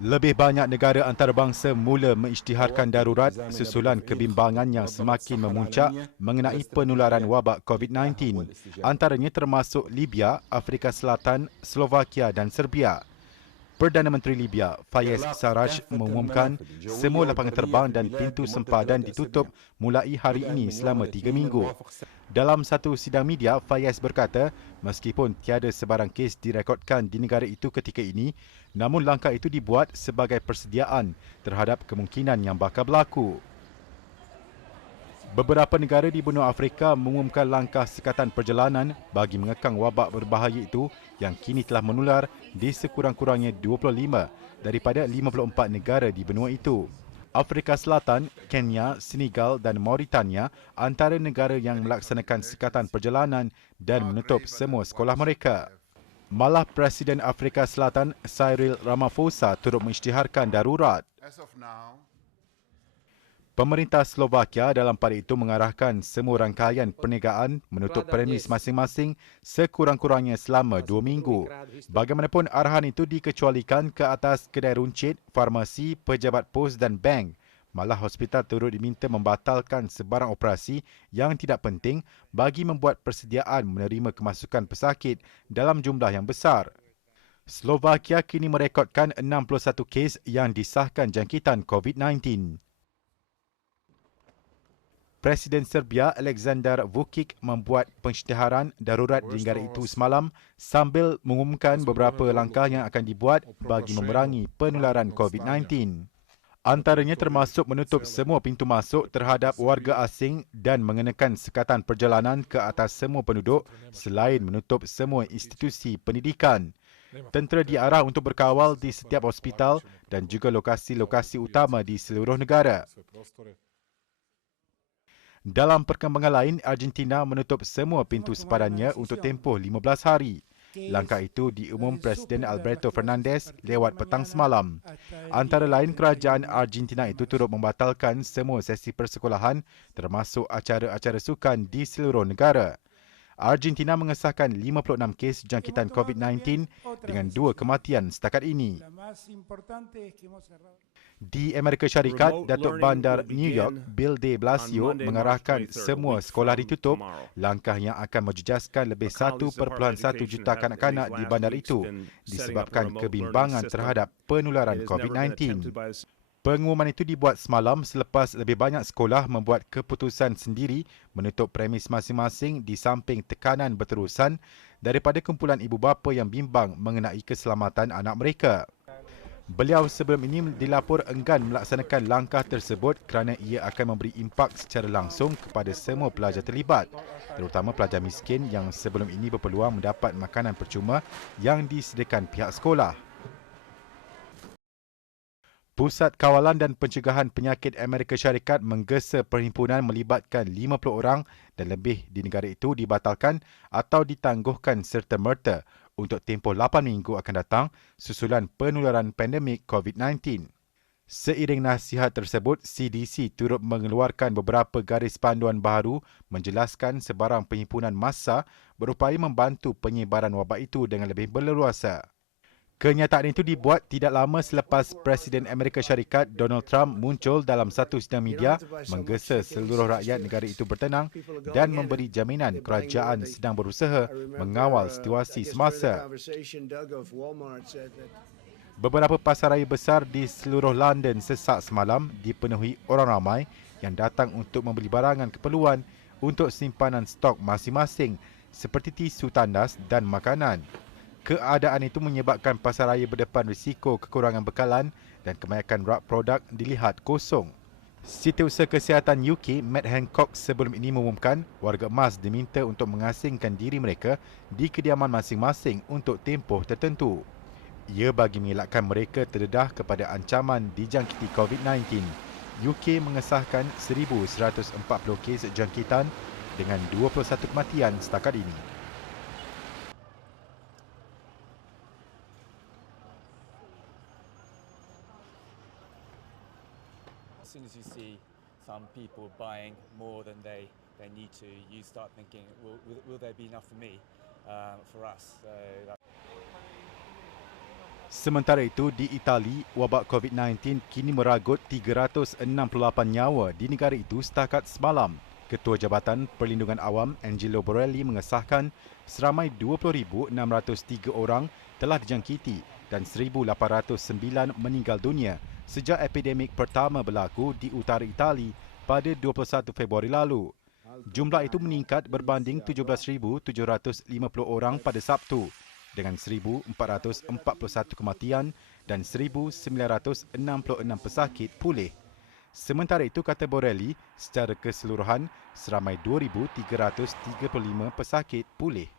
Lebih banyak negara antarabangsa mula mengisytiharkan darurat susulan kebimbangan yang semakin memuncak mengenai penularan wabak COVID-19, antaranya termasuk Libya, Afrika Selatan, Slovakia dan Serbia. Perdana Menteri Libya, Fayez Sarraj mengumumkan semua lapangan terbang dan pintu sempadan ditutup mulai hari ini selama 3 minggu. Dalam satu sidang media, Fayez berkata, meskipun tiada sebarang kes direkodkan di negara itu ketika ini, namun langkah itu dibuat sebagai persediaan terhadap kemungkinan yang bakal berlaku. Beberapa negara di benua Afrika mengumumkan langkah sekatan perjalanan bagi mengekang wabak berbahaya itu yang kini telah menular di sekurang-kurangnya 25 daripada 54 negara di benua itu. Afrika Selatan, Kenya, Senegal dan Mauritania antara negara yang melaksanakan sekatan perjalanan dan menutup semua sekolah mereka. Malah Presiden Afrika Selatan Cyril Ramaphosa turut mengisytiharkan darurat. Pemerintah Slovakia dalam pada itu mengarahkan semua rangkaian perniagaan menutup premis masing-masing sekurang-kurangnya selama 2 minggu. Bagaimanapun arahan itu dikecualikan ke atas kedai runcit, farmasi, pejabat pos dan bank. Malah hospital turut diminta membatalkan sebarang operasi yang tidak penting bagi membuat persediaan menerima kemasukan pesakit dalam jumlah yang besar. Slovakia kini merekodkan 61 kes yang disahkan jangkitan COVID-19. Presiden Serbia Alexander Vučić membuat pengisytiharan darurat di negara itu semalam sambil mengumumkan beberapa langkah yang akan dibuat bagi memerangi penularan COVID-19. Antaranya termasuk menutup semua pintu masuk terhadap warga asing dan mengenakan sekatan perjalanan ke atas semua penduduk selain menutup semua institusi pendidikan. Tentera diarah untuk berkawal di setiap hospital dan juga lokasi-lokasi utama di seluruh negara. Dalam perkembangan lain, Argentina menutup semua pintu sempadannya untuk tempoh 15 hari. Langkah itu diumum Presiden Alberto Fernandez lewat petang semalam. Antara lain, kerajaan Argentina itu turut membatalkan semua sesi persekolahan termasuk acara-acara sukan di seluruh negara. Argentina mengesahkan 56 kes jangkitan COVID-19 dengan 2 kematian setakat ini. Di Amerika Syarikat, Datuk Bandar New York, Bill de Blasio mengarahkan semua sekolah ditutup, langkah yang akan menjejaskan lebih 1.1 juta kanak-kanak di bandar itu disebabkan kebimbangan terhadap penularan COVID-19. Pengumuman itu dibuat semalam selepas lebih banyak sekolah membuat keputusan sendiri menutup premis masing-masing di samping tekanan berterusan daripada kumpulan ibu bapa yang bimbang mengenai keselamatan anak mereka. Beliau sebelum ini dilapor enggan melaksanakan langkah tersebut kerana ia akan memberi impak secara langsung kepada semua pelajar terlibat, terutama pelajar miskin yang sebelum ini berpeluang mendapat makanan percuma yang disediakan pihak sekolah. Pusat Kawalan dan Pencegahan Penyakit Amerika Syarikat menggesa perhimpunan melibatkan 50 orang dan lebih di negara itu dibatalkan atau ditangguhkan serta-merta untuk tempoh 8 minggu akan datang susulan penularan pandemik COVID-19. Seiring nasihat tersebut, CDC turut mengeluarkan beberapa garis panduan baru menjelaskan sebarang perhimpunan massa berupaya membantu penyebaran wabak itu dengan lebih berleluasa. Kenyataan itu dibuat tidak lama selepas Presiden Amerika Syarikat Donald Trump muncul dalam satu sidang media menggesa seluruh rakyat negara itu bertenang dan memberi jaminan kerajaan sedang berusaha mengawal situasi semasa. Beberapa pasaraya besar di seluruh London sesak semalam dipenuhi orang ramai yang datang untuk membeli barangan keperluan untuk simpanan stok masing-masing seperti tisu tandas dan makanan. Keadaan itu menyebabkan pasaraya berdepan risiko kekurangan bekalan dan kebanyakan rak produk dilihat kosong. Setiausaha Kesihatan UK, Matt Hancock sebelum ini mengumumkan warga emas diminta untuk mengasingkan diri mereka di kediaman masing-masing untuk tempoh tertentu. Ia bagi mengelakkan mereka terdedah kepada ancaman dijangkiti COVID-19. UK mengesahkan 1,140 kes jangkitan dengan 21 kematian setakat ini. As soon as you see some people buying more than they need to, you start thinking, will there be enough for me, for us? So Sementara itu, di Itali, wabak COVID-19 kini meragut 368 nyawa di negara itu setakat semalam. Ketua Jabatan Perlindungan Awam Angelo Borelli mengesahkan seramai 20,603 orang telah dijangkiti dan 1,809 meninggal dunia sejak epidemik pertama berlaku di utara Itali pada 21 Februari lalu. Jumlah itu meningkat berbanding 17,750 orang pada Sabtu, dengan 1,441 kematian dan 1,966 pesakit pulih. Sementara itu, kata Borelli, secara keseluruhan, seramai 2,335 pesakit pulih.